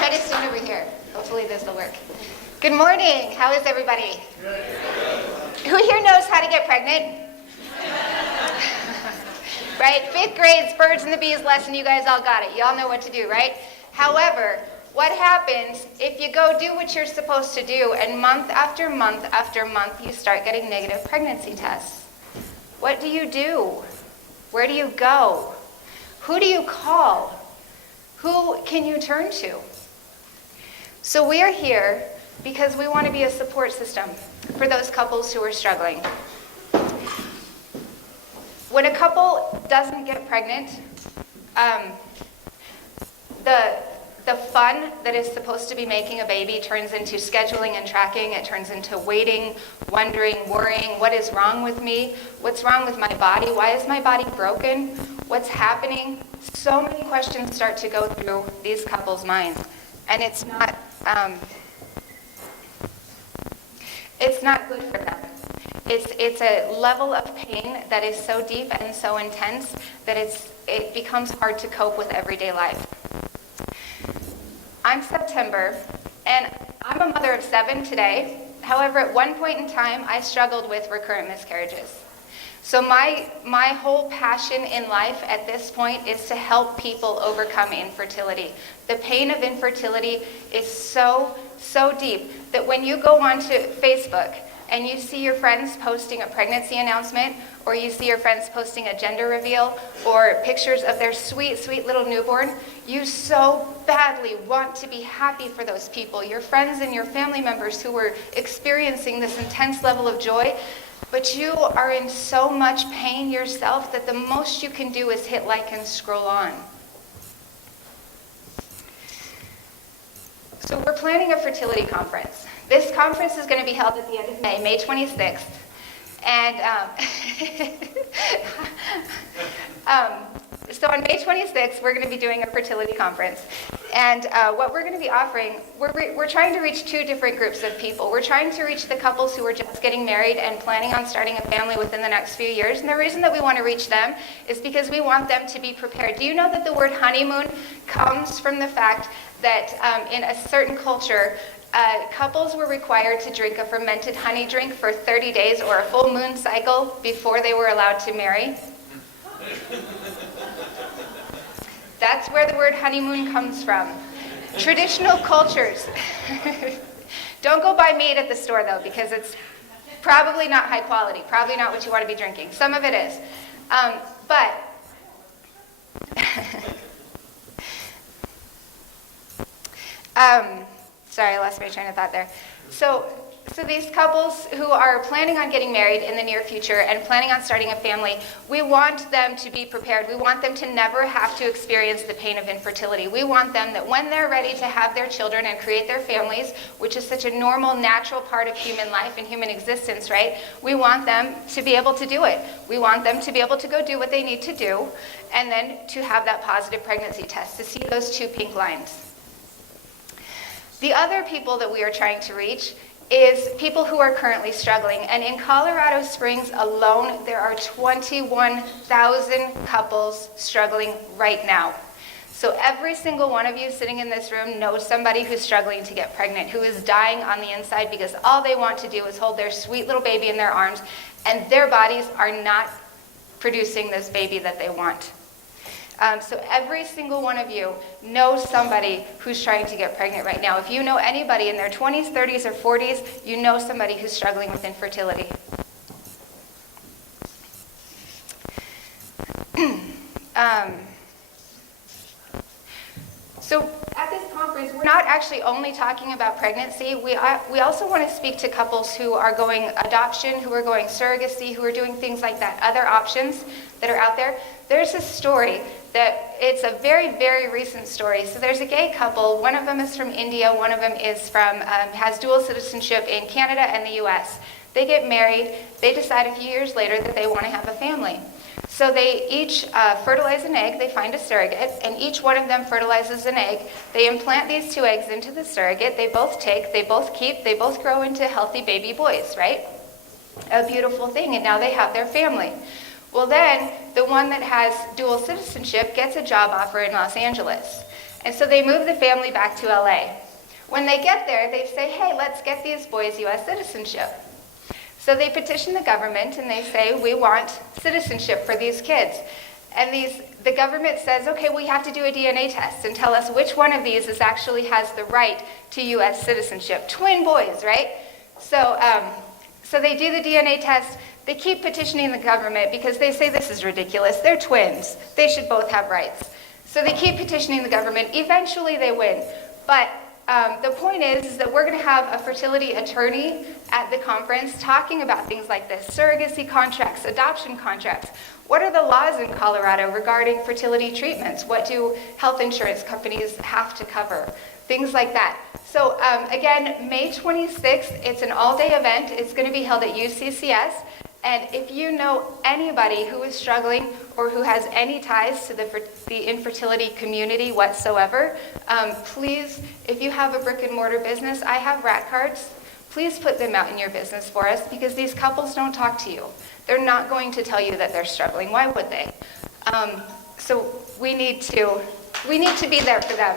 try to stand over here. Hopefully this will work. Good morning. How is everybody? Good. Who here knows how to get pregnant? Right? 5th grade's birds and the bees lesson, you guys all got it. You all know what to do, right? However, what happens if you go do what you're supposed to do and month after month after month you start getting negative pregnancy tests? What do you do? Where do you go? Who do you call? Who can you turn to? So we are here because we want to be a support system for those couples who are struggling. When a couple doesn't get pregnant, the fun that is supposed to be making a baby turns into scheduling and tracking. It turns into waiting, wondering, worrying, what is wrong with me? What's wrong with my body? Why is my body broken? What's happening? So many questions start to go through these couples' minds. And it's not good for them. It's a level of pain that is so deep and so intense that it becomes hard to cope with everyday life. I'm September, and I'm a mother of 7 today. However, at one point in time, I struggled with recurrent miscarriages. So my whole passion in life at this point is to help people overcome infertility. The pain of infertility is so deep that when you go onto Facebook and you see your friends posting a pregnancy announcement, or you see your friends posting a gender reveal, or pictures of their sweet, sweet little newborn, you so badly want to be happy for those people, your friends and your family members who were experiencing this intense level of joy, but you are in so much pain yourself that the most you can do is hit like and scroll on. So we're planning a fertility conference. This conference is going to be held at the end of May 26th. And so on May 26th, we're going to be doing a fertility conference. And what we're going to be offering, we're trying to reach 2 different groups of people. We're trying to reach the couples who are just getting married and planning on starting a family within the next few years. And the reason that we want to reach them is because we want them to be prepared. Do you know that the word honeymoon comes from the fact that in a certain culture, couples were required to drink a fermented honey drink for 30 days or a full moon cycle before they were allowed to marry? That's where the word honeymoon comes from. Traditional cultures. Don't go buy meat at the store, though, because it's probably not high quality, probably not what you want to be drinking. Some of it is. Sorry, I lost my train of thought there. So these couples who are planning on getting married in the near future and planning on starting a family, we want them to be prepared. We want them to never have to experience the pain of infertility. We want them that when they're ready to have their children and create their families, which is such a normal, natural part of human life and human existence, right? We want them to be able to do it. We want them to be able to go do what they need to do and then to have that positive pregnancy test, to see those 2 pink lines. The other people that we are trying to reach is people who are currently struggling. And in Colorado Springs alone, there are 21,000 couples struggling right now. So every single one of you sitting in this room knows somebody who's struggling to get pregnant, who is dying on the inside because all they want to do is hold their sweet little baby in their arms, and their bodies are not producing this baby that they want. So every single one of you knows somebody who's trying to get pregnant right now. If you know anybody in their 20s, 30s, or 40s, you know somebody who's struggling with infertility. So at this conference, we're not actually only talking about pregnancy. We also want to speak to couples who are going adoption, who are going surrogacy, who are doing things like that, other options that are out there. There's a story that it's a very, very recent story. So there's a gay couple. One of them is from India. One of them is has dual citizenship in Canada and the U.S. They get married. They decide a few years later that they want to have a family. So they each fertilize an egg. They find a surrogate, and each one of them fertilizes an egg. They implant these 2 eggs into the surrogate. They both take, they both keep, they both grow into healthy baby boys, right? A beautiful thing, and now they have their family. Well then, the one that has dual citizenship gets a job offer in Los Angeles. And so they move the family back to LA. When they get there, they say, hey, let's get these boys U.S. citizenship. So they petition the government and they say, we want citizenship for these kids. And the government says, okay, we have to do a DNA test and tell us which one of these actually has the right to U.S. citizenship. Twin boys, right? So they do the DNA test. They keep petitioning the government because they say this is ridiculous. They're twins. They should both have rights. So they keep petitioning the government. Eventually they win. But the point is that we're going to have a fertility attorney at the conference talking about things like this: surrogacy contracts, adoption contracts. What are the laws in Colorado regarding fertility treatments? What do health insurance companies have to cover? Things like that. So again, May 26th, it's an all-day event. It's going to be held at UCCS. And if you know anybody who is struggling or who has any ties to the infertility community whatsoever, please, if you have a brick and mortar business, I have rat cards, please put them out in your business for us, because these couples don't talk to you. They're not going to tell you that they're struggling. Why would they? So we need to be there for them.